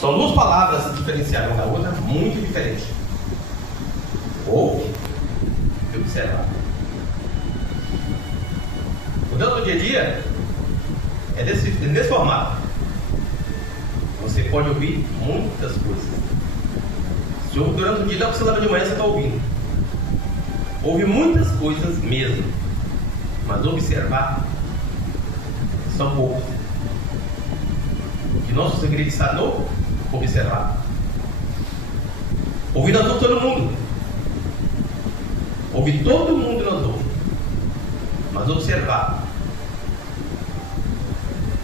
São duas palavras diferenciadas uma da outra, muito diferentes. Ouve e observar. O Deus do dia a dia é desse formato. Você pode ouvir muitas coisas. Se durante o dia, você leva de manhã, você está ouvindo. Ouve muitas coisas mesmo. Mas observar são poucos. E nosso segredo está no observar. Ouvir nós ouvimos todo mundo. Ouvir todo mundo nós ouvimos. Mas observar,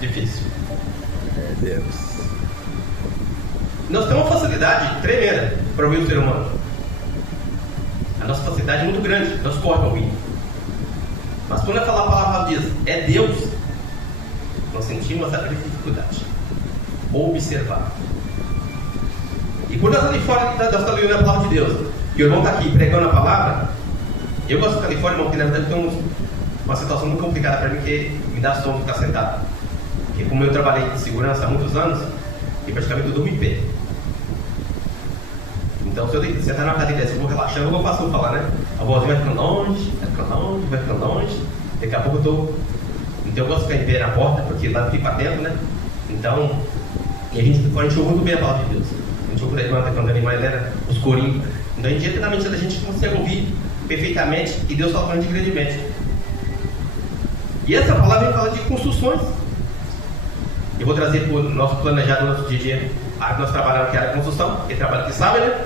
difícil. É Deus. Nós temos uma facilidade tremenda para ouvir o ser humano. A nossa facilidade é muito grande. Nós corremos a ouvir. Mas quando eu falar a palavra diz, é Deus, nós sentimos essa dificuldade. Observar. E quando nós ali fora, nós estamos lendo a palavra de Deus, e o irmão está aqui pregando a palavra, eu gosto de ficar ali fora, irmão, porque na verdade tem uma situação muito complicada para mim, que me dá sono ficar sentado. Porque como eu trabalhei em segurança há muitos anos, e praticamente eu durmo em pé. Então se eu sentar na cadeira dessa, eu vou relaxando, eu vou passando a falar, né? A vozinha vai ficando longe, vai ficando longe, vai ficando longe. Daqui a pouco eu estou... Então eu gosto de ficar em pé na porta, porque lá fica para dentro, né? Então, e a gente ouve muito bem a palavra de Deus. A gente ouve a irmã quando ela mais era os corinhos. Então, diretamente a gente consegue ouvir perfeitamente e Deus fala para a gente grandemente. E essa palavra fala de construções. Eu vou trazer para o nosso planejado, nosso dia a dia, a área que nós trabalhamos, que é a área de construção, que trabalha que sabe, né?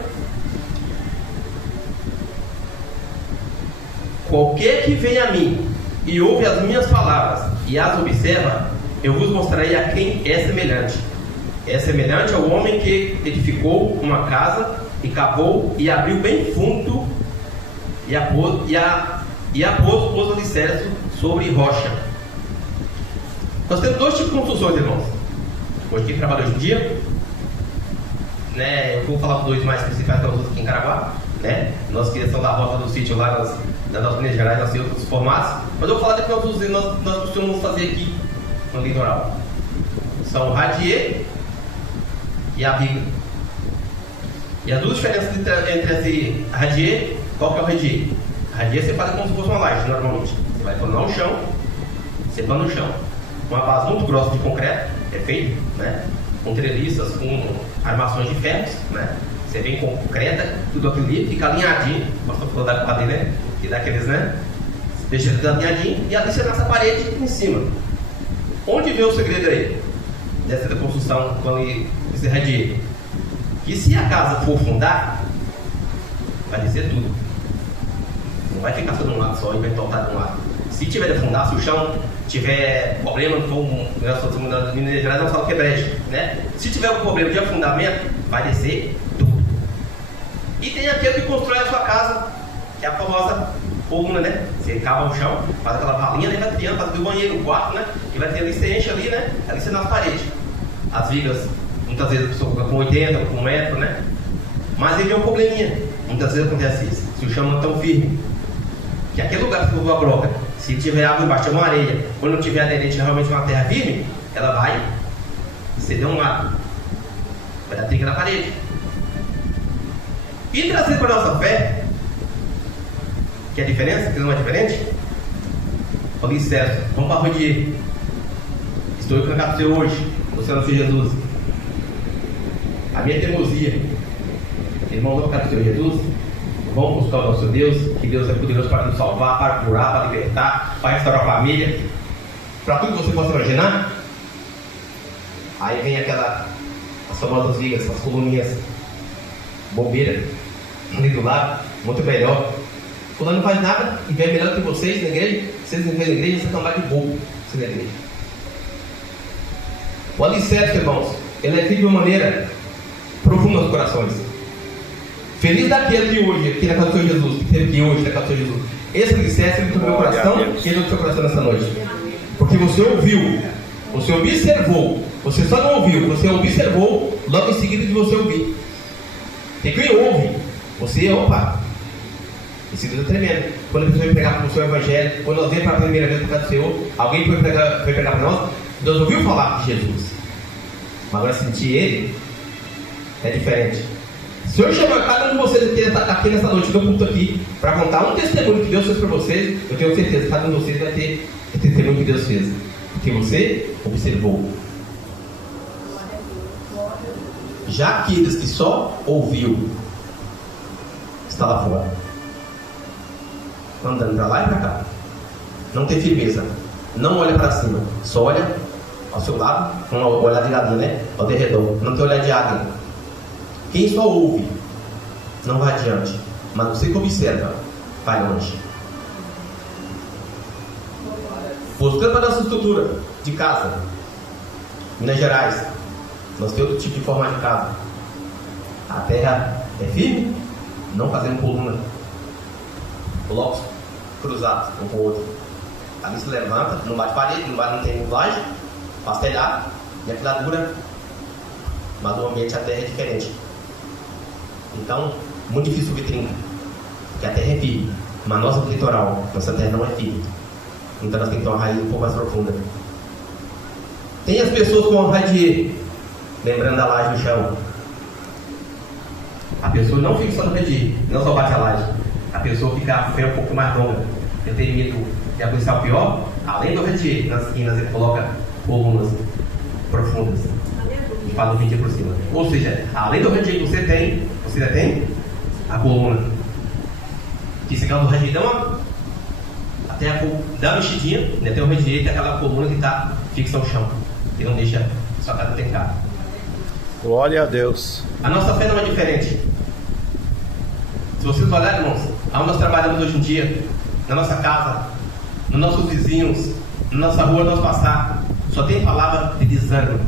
Qualquer que venha a mim e ouve as minhas palavras e as observa, eu vos mostrarei a quem é semelhante. É semelhante ao homem que edificou uma casa e cavou e abriu bem fundo e apôs os alicerces sobre rocha. Nós temos dois tipos de construções, irmãos. Hoje quem trabalha hoje em dia, né, eu vou falar dos dois mais principais que nós usamos aqui em Caraguá, né? Nós que são da rota do sítio lá nas Minas Gerais, nós temos outros formatos, mas eu vou falar do que nós costumamos fazer aqui no litoral. São o radier e a viga. E as duas diferenças entre esse radier, qual que é o radier? Radier você faz como se fosse uma laje, normalmente. Você vai planar o chão, você plana o chão. Uma base muito grossa de concreto, é feito, né? Com treliças, com armações de ferros, né? Você vem com concreta, tudo aquilo ali, fica alinhadinho. Nós estamos falando da cadeira, né? Que dá aqueles, né? Deixa tudo alinhadinho e ali você dá essa parede em cima. Onde vem o segredo aí? Dessa construção com esse radier? Que se a casa for fundar, vai descer tudo. Não vai ficar só de um lado só e vai tortar de um lado. Se tiver de afundar, se o chão tiver problema, como nós Minas Gerais nós falamos que é brecha, né? Se tiver um problema de afundamento, vai descer tudo. E tem aquele que constrói a sua casa, que é a famosa coluna, né? Você cava o chão, faz aquela valinha, né? Vai criando, faz do banheiro, o quarto, né? E vai ter ali, você enche ali, né? Ali você nas paredes. As vigas, muitas vezes com 80, com 1 metro, né? Mas ele é um probleminha. Muitas vezes acontece isso. Se o chão não é tão firme, que aquele lugar que for a broca, se tiver água embaixo, é uma areia, quando não tiver aderente realmente uma terra firme, ela vai ceder um lado, vai dar trinca na parede. E trazer para a nossa fé, que é a diferença, que não é diferente, falei certo, vamos para o dia. Estou aqui na casa do Senhor hoje, você não fez Jesus. A minha teimosia, irmão, não quero Senhor Jesus. Vamos buscar o nosso Deus, que Deus é poderoso para nos salvar, para curar, para libertar, para restaurar a família, para tudo que você possa imaginar. Aí vem as famosas vigas, as coluninhas bobeira ali do lado, muito melhor. Quando não faz nada e vem melhor que vocês na igreja, vocês não vêm na igreja, vocês estão lá de bobo, vocês na igreja. O alicerce, irmãos, ele é feito de uma maneira profunda nos corações. Feliz daquele que hoje, aqui na casa do Senhor Jesus, que teve aqui hoje na casa do Senhor Jesus. Esse alicerce ele no meu coração e ele no seu coração nessa noite. Porque você ouviu, você observou, você só não ouviu, você observou logo em seguida de você ouvir. E quem ouve, você, opa, esse Deus é tremendo. Quando a pessoa vai pregar para o seu evangelho, quando nós viemos para a primeira vez para casa do Senhor, alguém foi pregar para nós, Deus ouviu falar de Jesus. Mas agora sentir ele, É diferente. O Senhor chamou cada um de vocês aqui nessa noite, no culto aqui, para contar um testemunho que Deus fez para vocês. Eu tenho certeza que cada um de vocês vai ter o testemunho que Deus fez. Que você observou. Já aqueles que só ouviu, está lá fora, andando para lá e para cá. Não tem firmeza. Não olha para cima. Só olha ao seu lado. Uma olhada de ladinho, né? Ao derredor. Não tem olhar de águia. Quem só ouve não vai adiante. Mas você que observa, vai longe. Voltando para a nossa estrutura de casa, Minas Gerais, nós temos outro tipo de forma de casa. A terra é firme, não fazendo coluna, blocos cruzados um com o outro. Ali se levanta, não bate parede, não tem laje, faz telhado, e aquilo lá dura. Mas o ambiente da terra é diferente. Então, muito difícil subir trinca, porque a terra é firme, mas nossa litoral, nossa terra não é firme. Então nós temos que ter uma raiz um pouco mais profunda. Tem as pessoas com uma raiz, lembrando da laje no chão. A pessoa não fica só no raiz, não só bate a laje. A pessoa fica a fé um pouco mais longa. Eu tenho medo de acontecer o pior. Além do raiz, nas esquinas ele coloca colunas profundas e faz o vídeo por cima. Ou seja, além do raiz que você já tem a coluna. Que se causa do raiz, até dá uma mexidinha, né? Tem uma direita, aquela coluna que está fixa no chão, que não deixa sua casa tentar. Glória a Deus. A nossa fé não é diferente. Se vocês olharem, irmãos, aonde nós trabalhamos hoje em dia, na nossa casa, nos nossos vizinhos, na nossa rua, no nosso passar, só tem palavra de desânimo.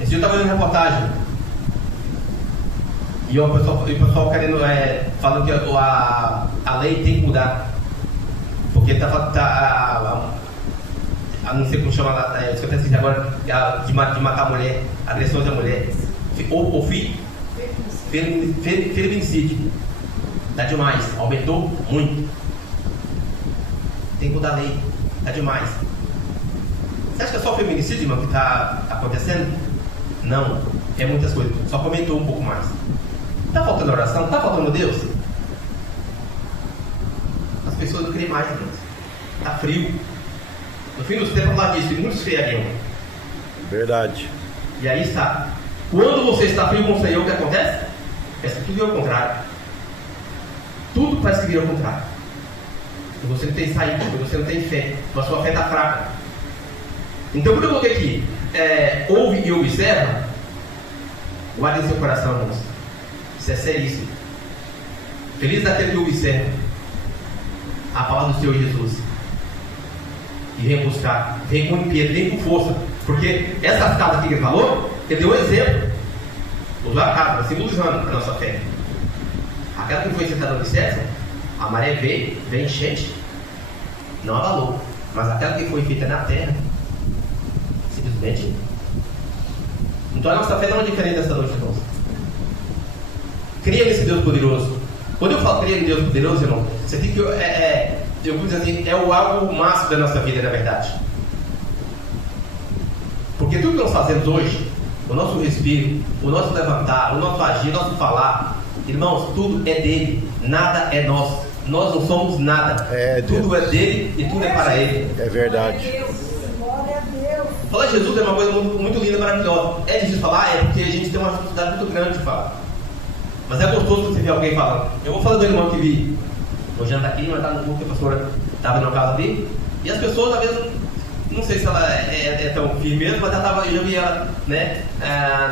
Esse dia eu estava vendo uma reportagem e o pessoal querendo, falando que a lei tem que mudar. Porque não sei como chama lá, eu até sei agora, de matar a mulher, agressões à mulher, ou feminicídio. Está demais, aumentou muito. Tem que mudar a lei, está demais. Você acha que é só o feminicídio, irmão, que está acontecendo? Não, é muitas coisas, só que aumentou um pouco mais. Está faltando oração? Está faltando Deus? As pessoas não creem mais, irmãos. Está frio. No fim dos tempos, lá disso, muitos esfriariam. Verdade. E aí está. Quando você está frio com o Senhor, o que acontece? Parece que tudo vira ao contrário. Tudo parece que vira ao contrário. E você não tem saída, você não tem fé. A sua fé está fraca. Então, quando eu coloquei aqui, ouve e observa, guarde em seu coração, irmãos. Isso é seríssimo. Feliz daquele que observa a palavra do Senhor Jesus e vem buscar, vem com limpeza, vem com força, porque essa casa aqui que ele falou, ele deu um exemplo, usou a casa, simbolizando a nossa fé. Aquela que foi sentada no alicerce, a maré veio enchente, não abalou, mas aquela que foi feita na terra, simplesmente. Então a nossa fé não é diferente dessa noite, irmãos. Cria nesse Deus poderoso. Quando eu falo cria em Deus poderoso, irmão, você tem que, eu vou dizer assim, é o algo máximo da nossa vida, na verdade. Porque tudo que nós fazemos hoje, o nosso respiro, o nosso levantar, o nosso agir, o nosso falar, irmãos, tudo é dele, nada é nosso. Nós não somos nada. Tudo é dele e tudo é para ele. É verdade. Falar de Jesus é uma coisa muito linda, maravilhosa. É difícil falar, porque a gente tem uma dificuldade muito grande de falar. Mas é gostoso você ver alguém falando. Eu vou falar do irmão que vi. Hoje ela está aqui, mas está no culto, a pastora estava na casa dele. E as pessoas, às vezes, não sei se ela é tão firme mesmo, mas eu já vi ela, né,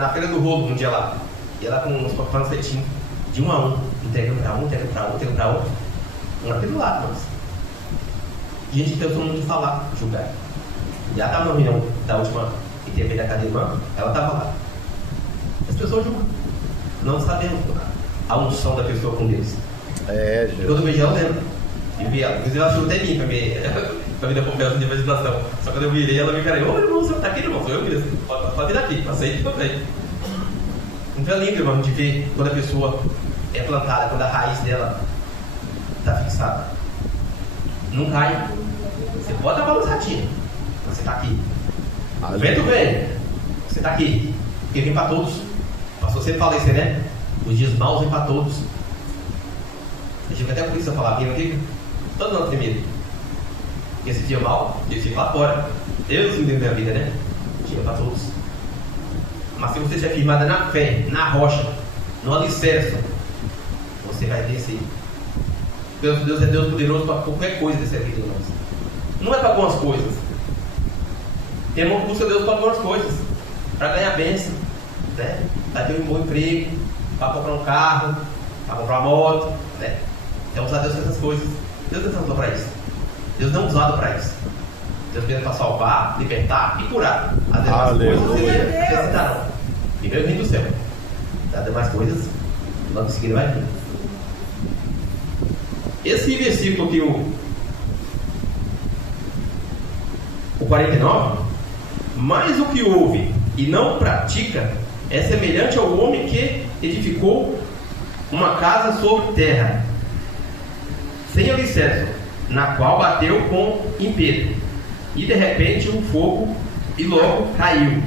na Feira do Rolo, um dia lá. E ela com uns panfletinhos, de um a um, entregando para um, entregando para outro, entregando para outro. Um aqui do lado, mas. Gente que pensou muito de falar, julgar. Já estava na reunião da última que teve da casa da irmã, ela estava lá. As pessoas julgam. Não sabemos a unção da pessoa com Deus. Jesus. Quando eu vejo ela, eu lembro. Eu vi ela, inclusive ela achou até mim para me dar conversa de meditação. Só quando eu virei, ela me encarou: ô irmão, você está aqui, irmão? Sou eu mesmo. Pode vir daqui, passei aqui também. Então é lindo, irmão, de ver quando a pessoa é plantada, quando a raiz dela está fixada. Não cai. Você pode dar uma balançadinha, mas você está aqui. O vento vem, você está aqui. Porque vem para todos. O pastor sempre fala isso, né? Os dias maus vêm para todos. Eu digo até por isso eu falar, quem não fica? Todo mundo primeiro. Porque esse dia mal, ele fica lá fora. Deus me deu minha vida, né? Chega para todos. Mas se você estiver firmada na fé, na rocha, no alicerce, você vai vencer. Deus é Deus poderoso para qualquer coisa dessa vida, irmãos. Não é para algumas coisas. Tem irmão que busca Deus para algumas coisas. Para ganhar bênção, né? Para ter um bom emprego, para comprar um carro, para comprar uma moto, né? É usar Deus para essas coisas. Deus não usou para isso. Deus não é usado para isso. Deus veio para salvar, libertar e curar. As demais coisas ele acrescentarão. E veio vir do céu. As demais coisas, logo em seguida vai vir. Esse versículo aqui, o 49, mas o que ouve e não pratica é semelhante ao homem que edificou uma casa sobre terra, sem alicerce, na qual bateu com ímpeto, e de repente um fogo, e logo caiu,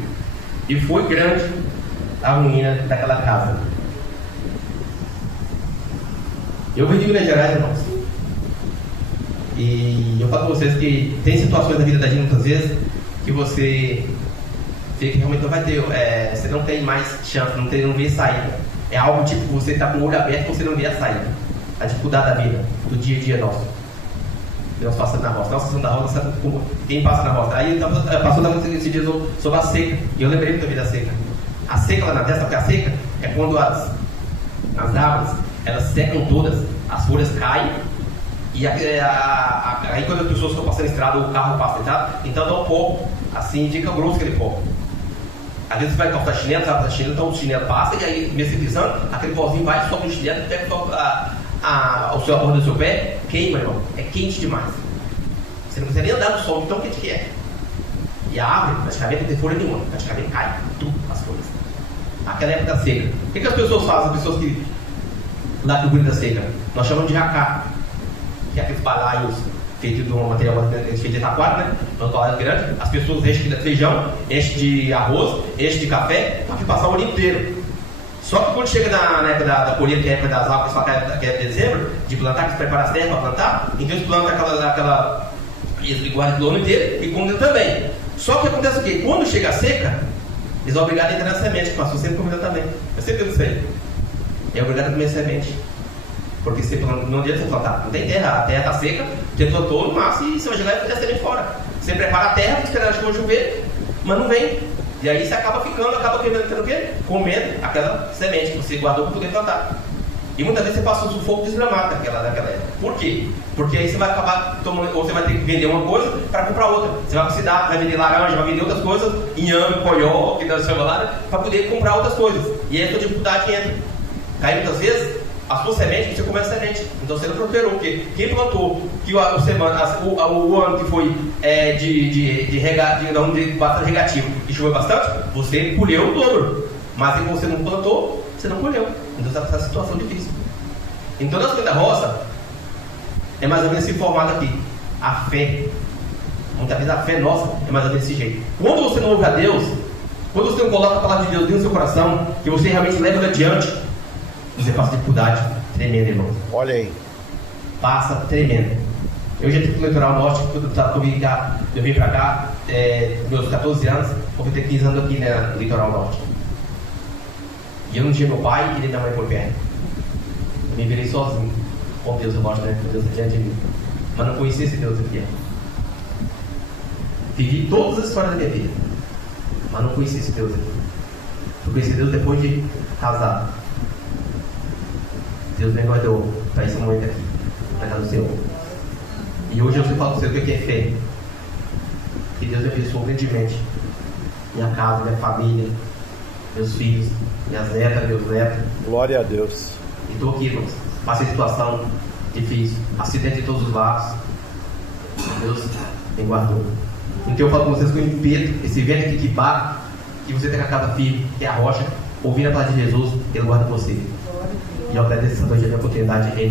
e foi grande a ruína daquela casa. Eu venho de Minas Gerais, irmãos, e eu falo para vocês que tem situações na vida da gente muitas vezes que você vê que realmente não vai ter, você não tem mais chance, não vê saída. É algo tipo que você está com o olho aberto e você não vê a saída. A dificuldade da vida, do dia a dia nosso. E nós passamos na roça. Nós passamos na roça, sabe quem passa na roça? Aí passou esse dia sobre a seca. E eu lembrei muito da vida seca. A seca lá na terra, porque a seca é quando as árvores, elas secam todas, as folhas caem. E aí quando as pessoas estão passando estrada, o carro passa estrada, então dá um pó, assim, fica grosso aquele pó. Às vezes você vai calçar chinelo, sabe, chinelo, então o chinelo passa e aí, mesmo pisando, aquele pozinho vai, sobe no chinelo, pega a borda do seu pé, queima, irmão. É quente demais. Você não consegue nem andar no sol, tão quente que é. E a árvore, praticamente, não tem folha nenhuma, praticamente cai tudo as folhas. Aquela época seca. O que as pessoas fazem? As pessoas que lá que o bonito da seca, nós chamamos de jacá, que é aqueles balaios feitos de um material feito de taquara, né? Um balaio grande. As pessoas enchem de feijão, enchem de arroz, enchem de café, para passar o ano inteiro. Só que quando chega na época da colheita, que é a época das árvores, que é dezembro, de plantar, que se prepara as terras para plantar, então eles plantam eles guardam o ano inteiro e comem também. Só que acontece o quê? Quando chega a seca, eles são obrigados a entrar na semente, que passou sempre comendo também. Eu sempre digo isso aí. É obrigado a comer semente. Porque não adianta você plantar, não tem terra, a terra está seca, você plantou no máximo e você vai jogar e fazer a semente fora. Você prepara a terra, esperando a chuva chover, mas não vem. E aí você acaba comendo o quê? Comendo aquela semente que você guardou para poder plantar. E muitas vezes você passa um sufoco desgramado naquela época. Por quê? Porque aí você vai acabar tomando, ou você vai ter que vender uma coisa para comprar outra. Você vai para a cidade, vai vender laranja, vai vender outras coisas, inhame, coió, que deve ser falado, para poder comprar outras coisas. E aí a sua dificuldade entra. Aí muitas vezes a sua semente, você come a semente. Então você não prosperou, porque quem plantou que o ano que foi de bastante regativo e choveu bastante, você colheu o dobro. Mas se você não plantou, você não colheu. Então você está nessa situação difícil. Então na segunda roça, é mais ou menos assim formado aqui. A fé. Muitas vezes a fé nossa é mais ou menos desse jeito. Quando você não ouve a Deus, quando você não coloca a palavra de Deus dentro do seu coração, que você realmente leva adiante, você passa dificuldade tremenda, irmão. Olha aí. Passa tremenda. Eu já tive no litoral norte, eu vim pra cá, meus 14 anos, vou ter 15 anos aqui, né, no litoral norte. E eu não tinha meu pai e nem minha mãe por perto. Eu me virei sozinho. Com Deus, eu gosto, né? Com Deus diante de mim. Mas não conhecia esse Deus aqui. Vivi todas as histórias da minha vida, mas não conhecia esse Deus aqui. Eu conheci Deus depois de casado. Deus me guardou para esse momento aqui, na casa do Senhor. E hoje eu falo para você o que é fé. Que Deus abençoe grandemente minha casa, minha família, meus filhos, minhas netas, meus netos. Glória a Deus. E estou aqui, irmãos. Passei situação difícil, acidente de todos os lados. Deus me guardou. Então eu falo com vocês com impeto, esse vento aqui que bate, que você tem a casa firme, que é a rocha, ouvindo a palavra de Jesus, Ele guarda você. E eu agradeço essa noite a minha oportunidade.